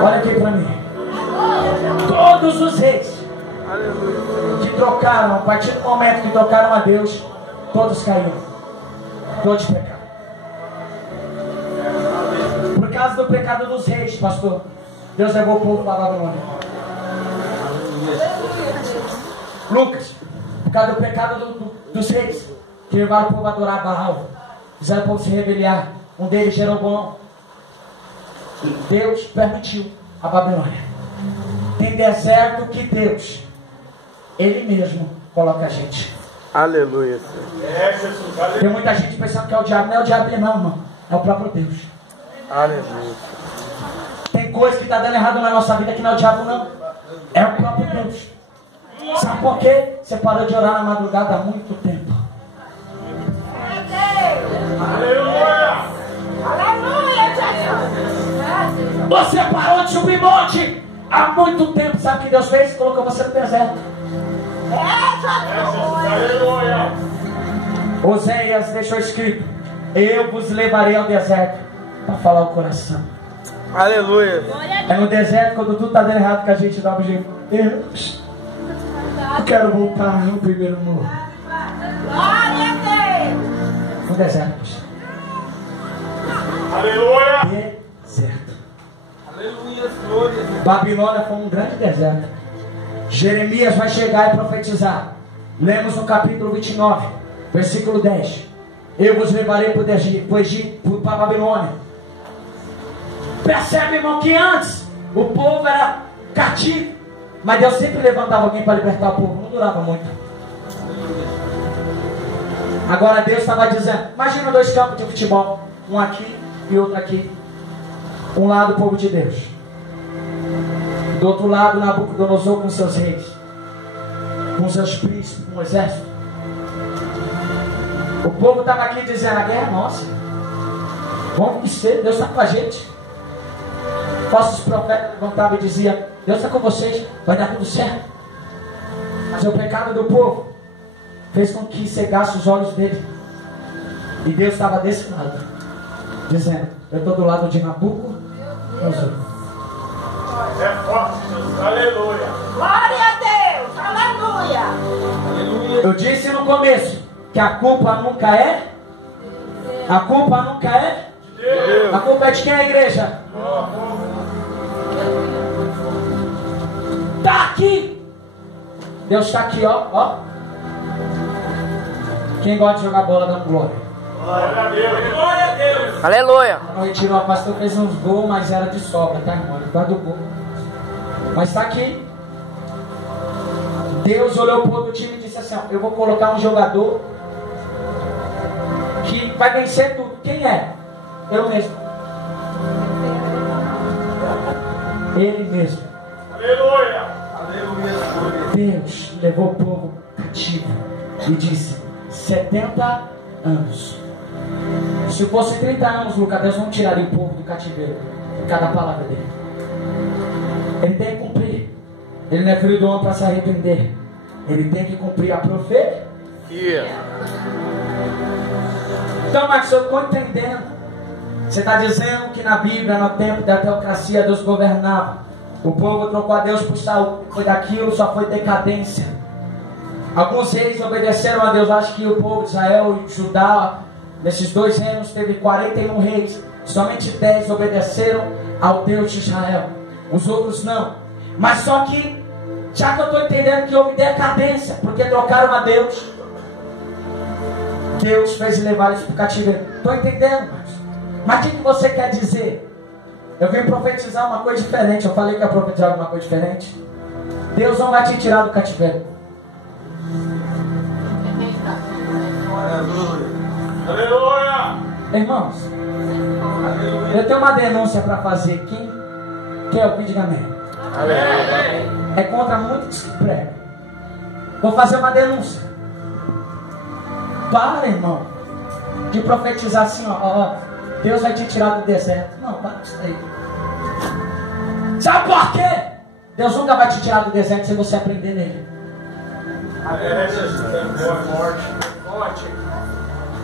Olha aqui para mim. Todos os reis que trocaram, a partir do momento que trocaram a Deus, todos caíram. Todos pecaram. Por causa do pecado dos reis, pastor, Deus levou o povo para a Babilônia. Lucas, por causa do pecado dos reis, que levaram o povo a adorar Baal, fizeram o povo se rebeliar. Um deles, Jeroboão. E Deus permitiu a Babilônia. Tem deserto que Deus, Ele mesmo, coloca a gente. Aleluia. Tem muita gente pensando que é o diabo. Não é o diabo não, irmão. É o próprio Deus. Aleluia. Tem coisa que está dando errado na nossa vida que não é o diabo não. É o próprio Deus. Sabe por quê? Você parou de orar na madrugada há muito tempo. Aleluia. Você parou de subir monte há muito tempo. Sabe o que Deus fez? Colocou você no deserto. Aleluia. Oséias deixou escrito: eu vos levarei ao deserto para falar o coração. Aleluia. É no deserto, quando tudo está dando errado, que a gente dá um jeito. Deus, eu quero voltar no primeiro amor. Glória a Deus. No deserto. Aleluia. Deserto. Aleluia. Glória. Babilônia foi um grande deserto. Jeremias vai chegar e profetizar. Lemos no capítulo 29, versículo 10. Eu vos levarei para o Egito, para a Babilônia. Percebe, irmão, que antes o povo era cativo, mas Deus sempre levantava alguém para libertar o povo. Não durava muito. Agora Deus estava dizendo: imagina dois campos de futebol, um aqui e outro aqui. Um lado o povo de Deus, do outro lado Nabucodonosor com seus reis, com seus príncipes, com o exército. O povo estava aqui dizendo: a guerra é nossa, vamos vencer, Deus está com a gente. Falsos profetas levantavam e diziam: Deus está com vocês, vai dar tudo certo. Mas o pecado do povo fez com que cegasse os olhos dele. E Deus estava desse lado, dizendo: eu estou do lado de Nabucodonosor. É forte, Deus. Aleluia. Glória a Deus. Aleluia. Eu disse no começo que a culpa nunca é. A culpa nunca é. Deus. A culpa é de quem é a igreja? Está aqui. Deus está aqui, ó. Quem gosta de jogar bola dá glória. Glória a Deus. Glória a Deus. Aleluia. No retiro, o pastor fez uns gols, mas era de sobra, tá, irmão? Por causa do gol. Mas está aqui. Deus olhou para o outro time e disse assim: ó, eu vou colocar um jogador que vai vencer tudo. Quem é? Eu mesmo. Ele mesmo. Aleluia. Deus levou o povo cativo e disse: 70 anos. Se fosse 30 anos, Lucas, Deus não tiraria o povo do cativeiro por cada palavra dele. Ele tem que cumprir. Ele não é filho do homem para se arrepender. Ele tem que cumprir a profecia. Então, Marcos, eu estou entendendo. Você está dizendo que na Bíblia, no tempo da teocracia, Deus governava. O povo trocou a Deus por Saul. Foi daquilo, só foi decadência. Alguns reis obedeceram a Deus. Acho que o povo de Israel e Judá, nesses dois reinos, teve 41 reis. Somente 10 obedeceram ao Deus de Israel. Os outros não. Mas só que, já que eu estou entendendo que houve decadência, porque trocaram a Deus, Deus fez levar eles para o cativeiro. Estou entendendo, mas o que você quer dizer? Eu vim profetizar uma coisa diferente. Eu falei que ia profetizar uma coisa diferente. Deus não vai te tirar do cativeiro. Aleluia. Irmãos, eu tenho uma denúncia para fazer. Quem quer ouvir, diga amém. É contra muitos que pregam. Vou fazer uma denúncia. Para, irmão, de profetizar assim, ó, Deus vai te tirar do deserto. Não, para com isso aí. Sabe por quê? Deus nunca vai te tirar do deserto se você aprender nele.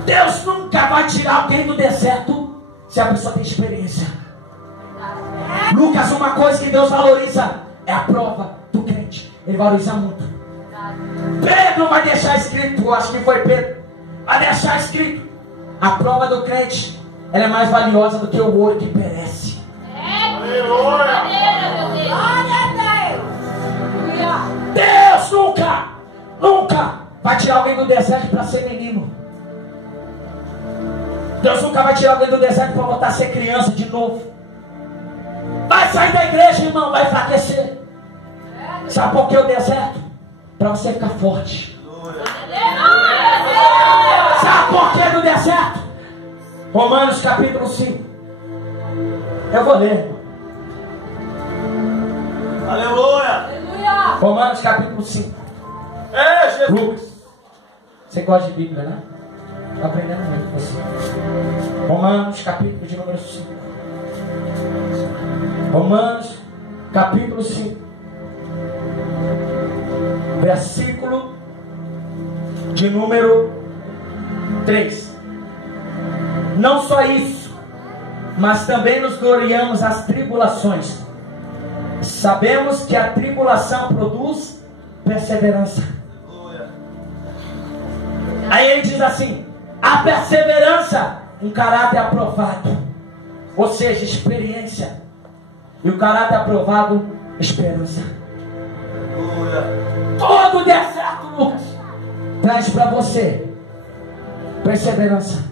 Deus nunca vai tirar alguém do deserto se a pessoa tem experiência. Lucas, uma coisa que Deus valoriza é a prova do crente. Ele valoriza muito. Pedro vai deixar escrito, acho que foi Pedro, vai deixar escrito: a prova do crente, ela é mais valiosa do que o ouro que perece. Aleluia! Glória a Deus. Deus nunca vai tirar alguém do deserto para ser menino. Deus nunca vai tirar alguém do deserto para voltar a ser criança de novo. Vai sair da igreja, irmão, vai enfraquecer. Sabe por que o deserto? Para você ficar forte. Sabe por que do deserto? Romanos capítulo 5. Eu vou ler, irmão. Aleluia! Romanos capítulo 5. Jesus! Lucas, você gosta de Bíblia, né? Estou aprendendo muito com você. Romanos capítulo de número 5. Romanos capítulo 5. Versículo de número 3. Não só isso, mas também nos gloriamos às tribulações. Sabemos que a tribulação produz perseverança. Aí ele diz assim: a perseverança, um caráter aprovado, ou seja, experiência. E o caráter aprovado, esperança. Todo deserto, Lucas, traz para você perseverança,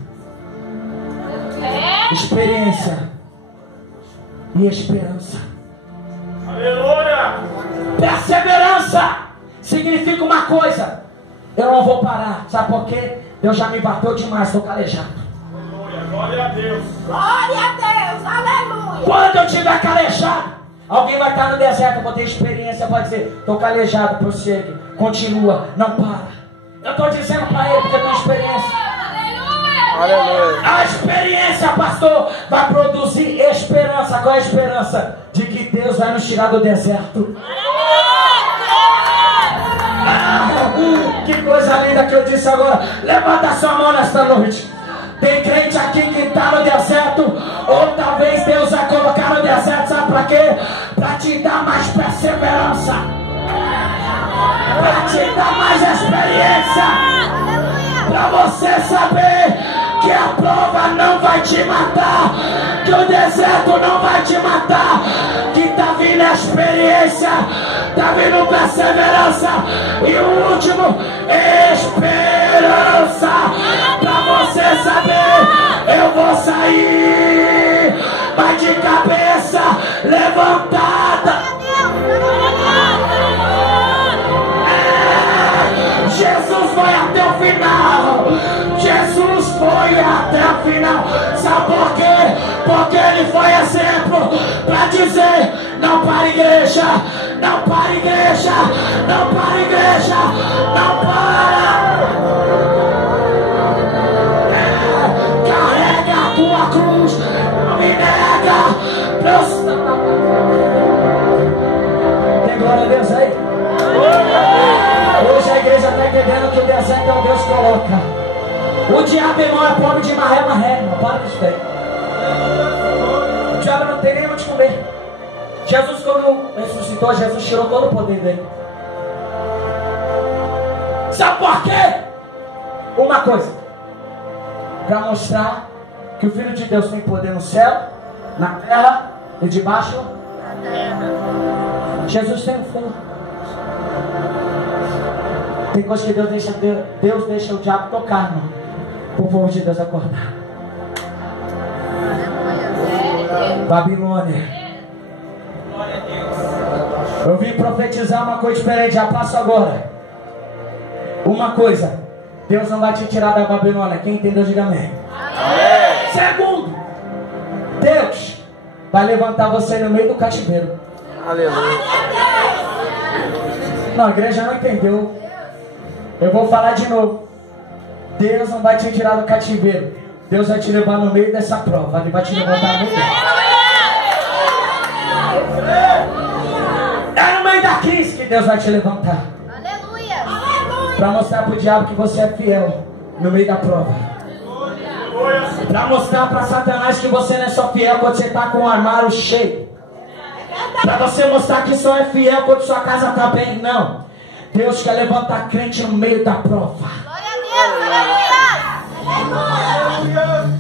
experiência e esperança. Aleluia! Perseverança significa uma coisa: eu não vou parar. Sabe por quê? Deus já me bateu demais, estou calejado. Aleluia! Glória a Deus! Glória a Deus. Aleluia. Quando eu estiver calejado, alguém vai estar no deserto, eu vou ter experiência, pode dizer: estou calejado, prossegue, continua, não para. Eu estou dizendo para ele porque eu tenho experiência. Aleluia. A experiência, pastor, vai produzir esperança. Qual é a esperança? De que Deus vai nos tirar do deserto. Que coisa linda que eu disse agora. Levanta a sua mão nesta noite. Tem crente aqui que está no deserto, ou talvez Deus vai colocar no deserto, sabe para quê? Para te dar mais perseverança, para te dar mais experiência, para você saber que a prova não vai te matar, que o deserto não vai te matar, que está vindo a experiência, está vindo perseverança, e o último, esperança, para você saber: eu vou sair, vai de cabeça levantada. Jesus foi até o final. Jesus foi até o final. Sabe por quê? Porque ele foi exemplo para dizer: não para, igreja, não para, igreja, não para, igreja, não para. Carrega a tua cruz, não me nega. Tem glória a Deus aí? Hoje a igreja está entendendo que o deserto é onde Deus coloca. O diabo, irmão, é pobre de maré, irmão. Para com isso daí. O diabo não tem nem onde comer. Jesus, quando ressuscitou, Jesus tirou todo o poder dele. Sabe por quê? Uma coisa: para mostrar que o Filho de Deus tem poder no céu, na terra e debaixo da terra. Jesus tem um fogo. Tem coisa que Deus deixa o diabo tocar, irmão, para o povo de Deus acordar. Babilônia. Eu vim profetizar uma coisa diferente, já passo agora. Uma coisa: Deus não vai te tirar da Babilônia. Quem entendeu, diga amém. Segundo, Deus vai levantar você no meio do cativeiro. Aleluia. Não, a igreja não entendeu. Eu vou falar de novo. Deus não vai te tirar do cativeiro. Deus vai te levar no meio dessa prova. Ele vai te levantar no meio dela. É no meio da crise que Deus vai te levantar. Aleluia. Para mostrar pro diabo que você é fiel no meio da prova. Para mostrar para Satanás que você não é só fiel quando você está com o armário cheio. Para você mostrar que só é fiel quando sua casa está bem. Não. Deus quer levantar crente no meio da prova. Glória a Deus. Aleluia.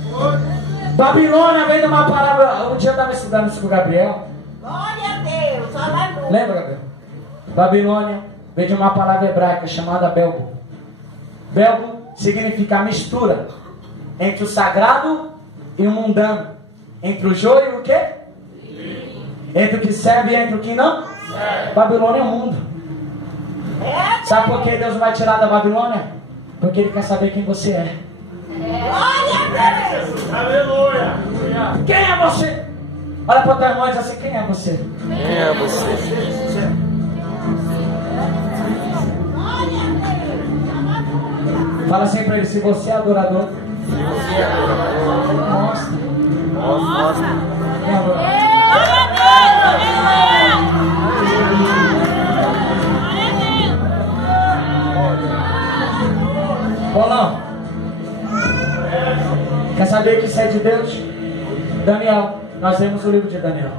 Babilônia veio de uma palavra. Um dia eu estava estudando isso com o Gabriel. Glória a Deus. Aleluia. Lembra, Gabriel? Babilônia veio de uma palavra hebraica chamada Belgo. Belgo significa mistura entre o sagrado e o mundano. Entre o joio e o quê? Entre o que serve e entre o que não? Babilônia é o mundo. Sabe por que Deus vai tirar da Babilônia? Porque Ele quer saber quem você é. Glória a Deus. Aleluia. Quem é você? Olha para o teu irmão e diz assim: quem é você? Quem é você? Fala assim para ele: se você é adorador, mostra. Nossa. Quem é adorador? Bolão, quer saber que isso é de Deus? Daniel, nós lemos o livro de Daniel.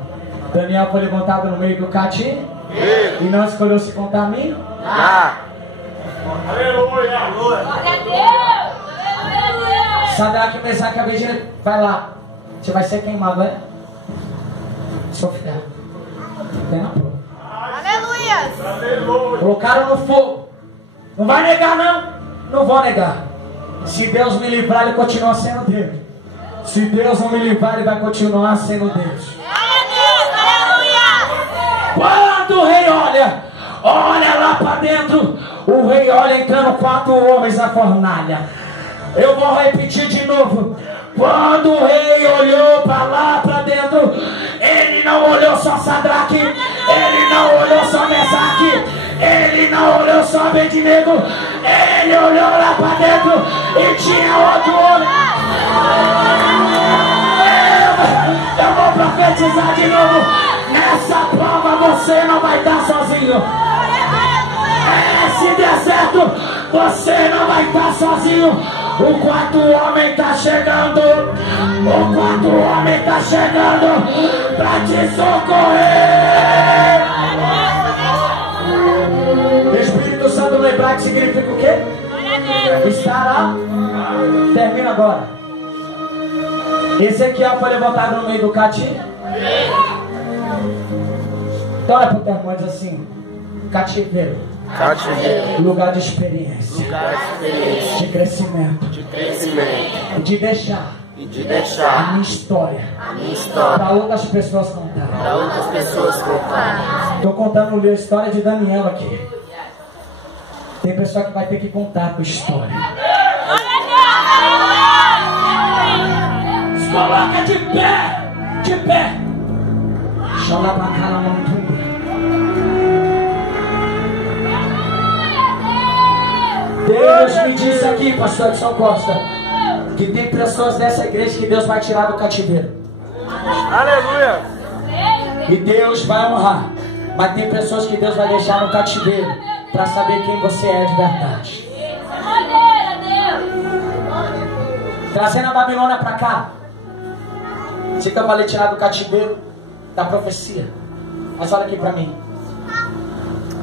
Daniel foi levantado no meio do cativo e não escolheu se contaminar. Aleluia. Glória a Deus. Aleluia. Sadraque, Mesaque e Abednego, vai lá. Você vai ser queimado, é? Sou fiel. Tem na prova. Aleluia. Aleluia. Colocaram no fogo. Não vai negar, não? Não vou negar. Se Deus me livrar, Ele continua sendo Deus. Se Deus não me livrar, Ele vai continuar sendo Deus. Glória a Deus. Aleluia. Quando o rei olha lá para dentro, o rei olha entrando 4 homens na fornalha. Eu vou repetir de novo. Quando o rei olhou para lá para dentro, ele não olhou só Sadraque, ele não olhou só Mesaque, ele não olhou só Abednego, ele olhou lá para dentro e tinha outro homem. Eu vou profetizar de novo. Nessa prova você não vai estar sozinho. Se der certo, você não vai estar sozinho. O 4º homem está chegando. O 4º homem está chegando para te socorrer. Espírito Santo no hebraico significa o quê? Estará. Termina agora. Ezequiel foi levantado no meio do cativo. Então olha para o teu irmão e diz assim: cativeiro, lugar de experiência, de crescimento, e de deixar a minha história para outras pessoas contar. Estou contando a história de Daniel aqui. Tem pessoa que vai ter que contar a tua história. Se coloca de pé, de pé. Chama pra cá na mão tua. Deus me disse aqui, pastor Edson Costa, que tem pessoas dessa igreja que Deus vai tirar do cativeiro. Aleluia. E Deus vai honrar. Mas tem pessoas que Deus vai deixar no cativeiro para saber quem você é de verdade. Trazendo a Babilônia para cá. Você que eu falei tirar do cativeiro da profecia. Mas olha aqui para mim.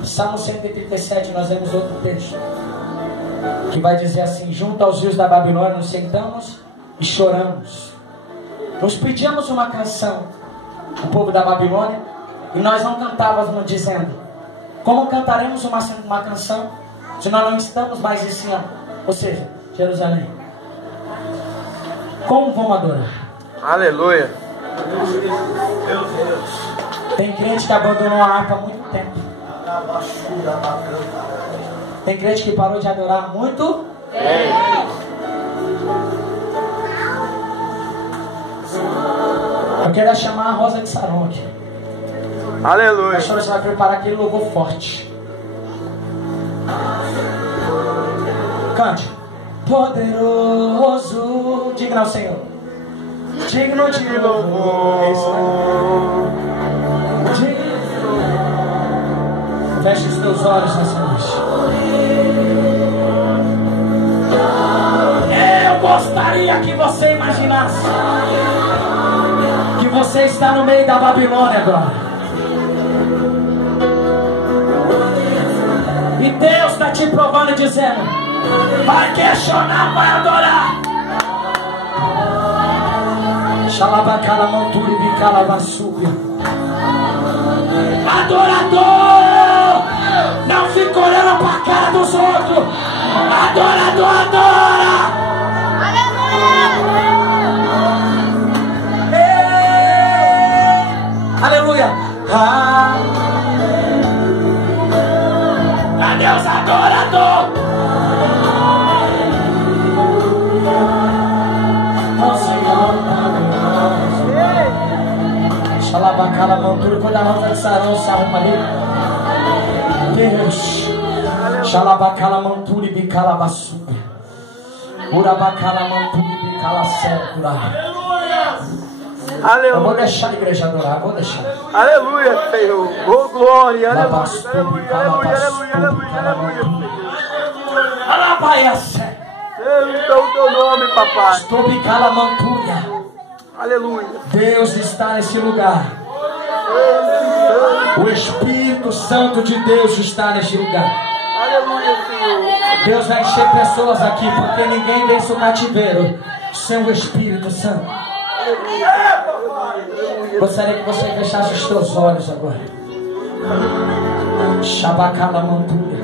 Salmo 137, nós vemos outro texto que vai dizer assim: junto aos rios da Babilônia nos sentamos e choramos. Nós pedíamos uma canção, o povo da Babilônia, e nós não cantávamos dizendo: como cantaremos uma canção se nós não estamos mais em Sião? Ou seja, Jerusalém. Como vamos adorar? Aleluia. Tem crente que abandonou a harpa há muito tempo. Tem crente que parou de adorar há muito tempo. Eu quero chamar a Rosa de Saron aqui. Aleluia. Pastor, você vai preparar aquele louvor forte. Cante. Poderoso, digno ao Senhor, digno de louvor. Feche os teus olhos nessa noite. Eu gostaria que você imaginasse que você está no meio da Babilônia agora. E Deus está te provando e dizendo: vai questionar, vai adorar. Xalabacala monturi bicala basúbia. Adorador, não fica olhando pra cara dos outros. Adorador, adora. Aleluia. Deus adorador. Oh Senhor, xalabacala montura, quando a nota de sarão se arruma ali. Deus, xalabacala montura e bicala basura. Urabacala montura e bicala sécula. Aleluia. Eu vou deixar a igreja adorar, vou deixar. Aleluia, Senhor. Oh, glória. Aleluia, aleluia, aleluia, aleluia, Alabaia. Santo é o teu nome, papai. Estou bicala montura. Aleluia. Deus está nesse lugar. O Espírito Santo de Deus está nesse lugar. Aleluia, Senhor. Deus vai encher pessoas aqui, porque ninguém vence o cativeiro sem o Espírito Santo. Gostaria que você fechasse os teus olhos agora. Xabacala mantura.